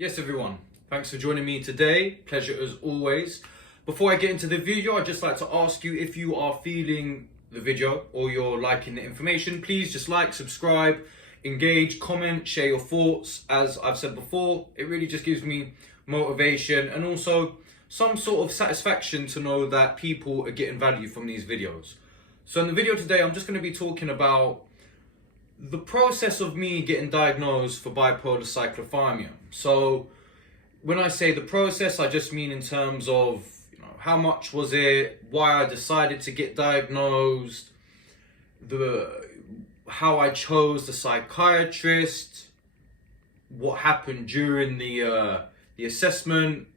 Yes everyone, thanks for joining me today. Pleasure as always. Before I get into the video, I'd just like to ask you if you are feeling the video or you're liking the information, please just like, subscribe, engage, comment, share your thoughts. As I've said before, it really just gives me motivation and also some sort of satisfaction to know that people are getting value from these videos. So in the video today, I'm just going to be talking about the process of me getting diagnosed for bipolar cyclothymia. So when I say the process, I just mean in terms of, how much was it, why I decided to get diagnosed, how I chose the psychiatrist, what happened during the assessment,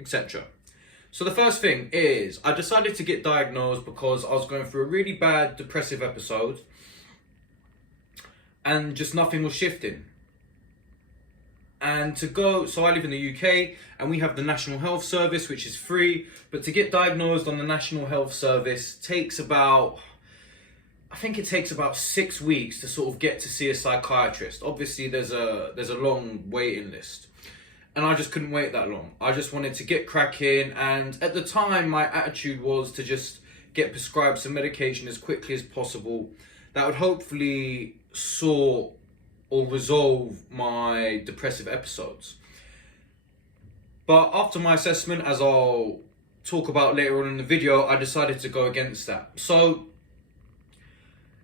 etc. So the first thing is, I decided to get diagnosed because I was going through a really bad depressive episode and just nothing was shifting. And so I live in the UK and we have the National Health Service, which is free, but to get diagnosed on the National Health Service takes about 6 weeks to sort of get to see a psychiatrist. Obviously there's a long waiting list. And I just couldn't wait that long. I just wanted to get cracking, and at the time my attitude was to just get prescribed some medication as quickly as possible that would hopefully sort or resolve my depressive episodes. But after my assessment, as I'll talk about later on in the video, I decided to go against that. So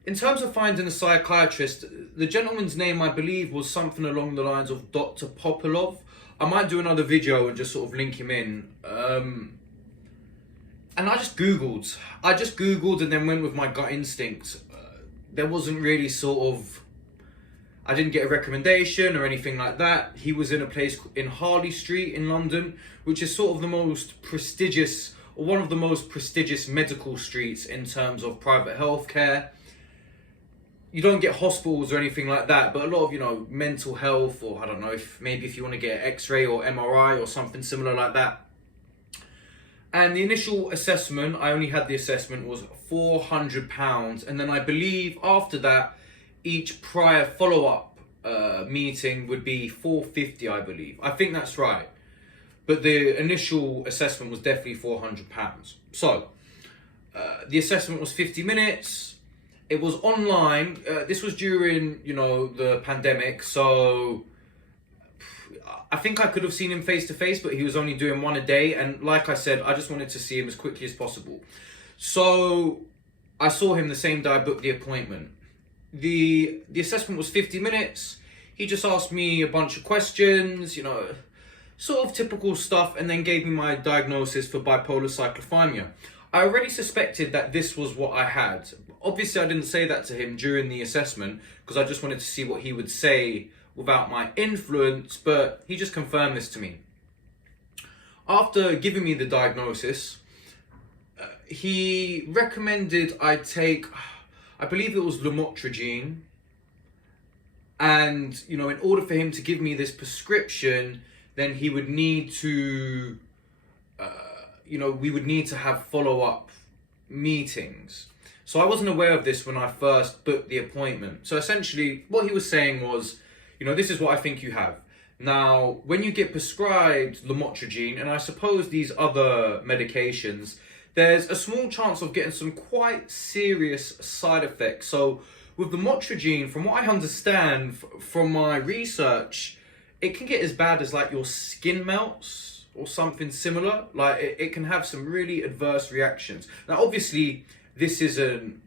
in terms of finding a psychiatrist, the gentleman's name I believe was something along the lines of Dr. Popolov. I might do another video and just sort of link him in. And I just Googled and then went with my gut instinct. There wasn't really I didn't get a recommendation or anything like that. He was in a place in Harley Street in London, which is sort of the most prestigious, or one of the most prestigious medical streets in terms of private healthcare. You don't get hospitals or anything like that, but a lot of, mental health, or I don't know, if you want to get an X-ray or MRI or something similar like that. And the initial assessment, I only had the assessment, was £400. And then I believe after that, each prior follow-up meeting would be £450, I believe. I think that's right. But the initial assessment was definitely £400. So, the assessment was 50 minutes. It was online. This was during, the pandemic. So I think I could have seen him face to face, but he was only doing one a day. And like I said, I just wanted to see him as quickly as possible. So I saw him the same day I booked the appointment. The assessment was 50 minutes. He just asked me a bunch of questions, sort of typical stuff, and then gave me my diagnosis for bipolar cyclothymia. I already suspected that this was what I had. Obviously, I didn't say that to him during the assessment because I just wanted to see what he would say without my influence, but he just confirmed this to me. After giving me the diagnosis, he recommended I take, I believe it was lamotrigine, and, in order for him to give me this prescription, then he would need to, we would need to have follow-up meetings. So I wasn't aware of this when I first booked the appointment. So essentially, what he was saying was, this is what I think you have. Now, when you get prescribed lamotrigine, and I suppose these other medications, there's a small chance of getting some quite serious side effects. So with lamotrigine, from what I understand from my research, it can get as bad as like your skin melts or something similar. Like it can have some really adverse reactions. Now, obviously, this isn't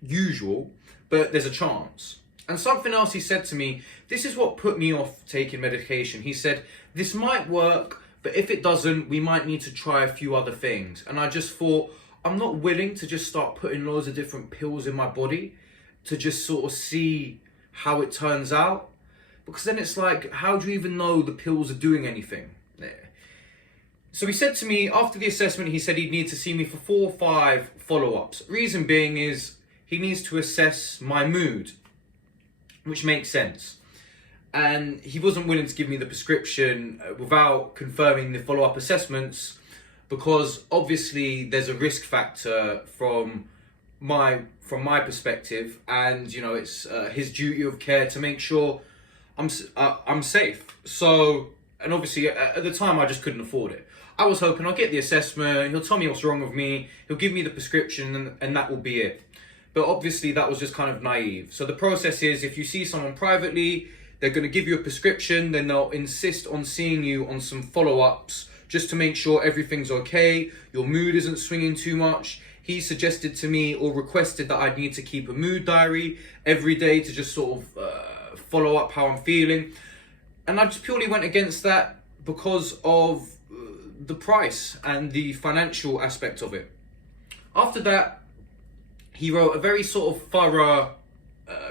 usual, but there's a chance. And something else he said to me, this is what put me off taking medication. He said, this might work, but if it doesn't, we might need to try a few other things. And I just thought, I'm not willing to just start putting loads of different pills in my body to just sort of see how it turns out. Because then it's like, how do you even know the pills are doing anything? So he said to me, after the assessment, he said he'd need to see me for 4 or 5 follow-ups. Reason being is he needs to assess my mood, which makes sense. And he wasn't willing to give me the prescription without confirming the follow-up assessments, because obviously there's a risk factor from my perspective, and it's his duty of care to make sure I'm safe. So, and obviously at the time I just couldn't afford it. I was hoping I'll get the assessment, he'll tell me what's wrong with me, he'll give me the prescription, and that will be it. But obviously that was just kind of naive. So the process is, if you see someone privately, they're going to give you a prescription, then they'll insist on seeing you on some follow-ups just to make sure everything's okay, your mood isn't swinging too much. He suggested to me, or requested, that I'd need to keep a mood diary every day to just sort of follow up how I'm feeling. And I just purely went against that because of the price and the financial aspect of it. After that, he wrote a very sort of thorough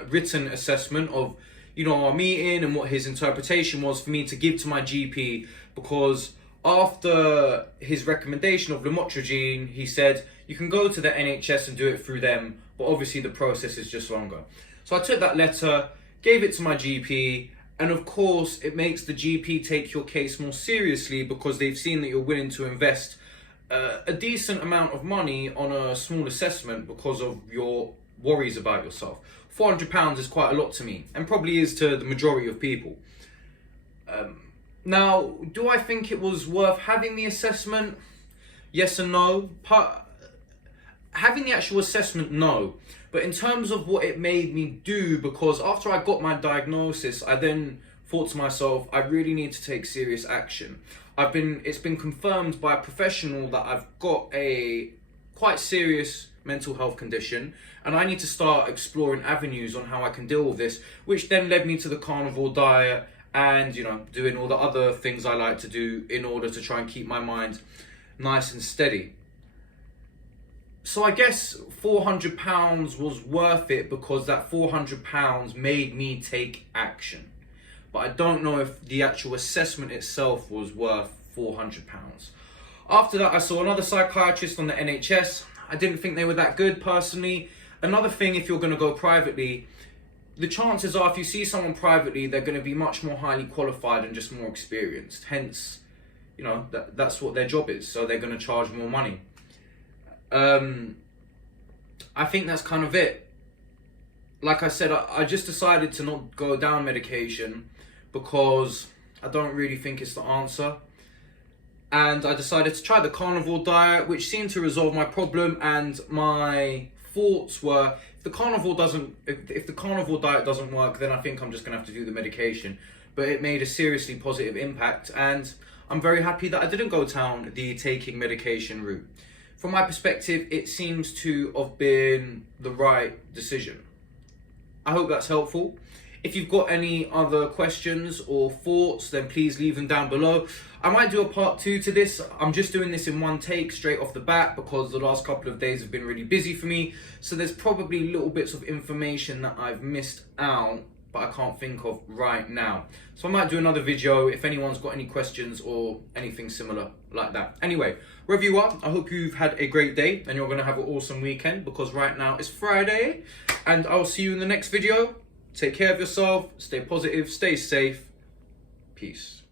written assessment of, you know, our meeting and what his interpretation was for me to give to my GP, because after his recommendation of lamotrigine, he said, you can go to the NHS and do it through them, but obviously the process is just longer. So I took that letter, gave it to my GP, and of course it makes the GP take your case more seriously because they've seen that you're willing to invest a decent amount of money on a small assessment because of your worries about yourself. £400 is quite a lot to me, and probably is to the majority of people. Now, do I think it was worth having the assessment? Yes and no. Having the actual assessment, no. But in terms of what it made me do, because after I got my diagnosis, I then thought to myself, I really need to take serious action. It's been confirmed by a professional that I've got a quite serious mental health condition, and I need to start exploring avenues on how I can deal with this, which then led me to the carnivore diet and, you know, doing all the other things I like to do in order to try and keep my mind nice and steady. So I guess £400 was worth it because that £400 made me take action. But I don't know if the actual assessment itself was worth £400. After that, I saw another psychiatrist on the NHS. I didn't think they were that good personally. Another thing, if you're going to go privately, the chances are if you see someone privately, they're going to be much more highly qualified and just more experienced. Hence, you know, that's what their job is. So they're going to charge more money. I think that's kind of it. Like I said, I just decided to not go down medication because I don't really think it's the answer. And I decided to try the carnivore diet, which seemed to resolve my problem. And my thoughts were, if the carnivore diet doesn't work, then I think I'm just gonna have to do the medication. But it made a seriously positive impact, and I'm very happy that I didn't go down the taking medication route. From my perspective, it seems to have been the right decision. I hope that's helpful. If you've got any other questions or thoughts, then please leave them down below. I might do a part 2 to this. I'm just doing this in one take straight off the bat because the last couple of days have been really busy for me. So there's probably little bits of information that I've missed out, but I can't think of right now. So I might do another video if anyone's got any questions or anything similar like that. Anyway, wherever you are, I hope you've had a great day and you're going to have an awesome weekend, because right now it's Friday. And I'll see you in the next video. Take care of yourself, stay positive, stay safe. Peace.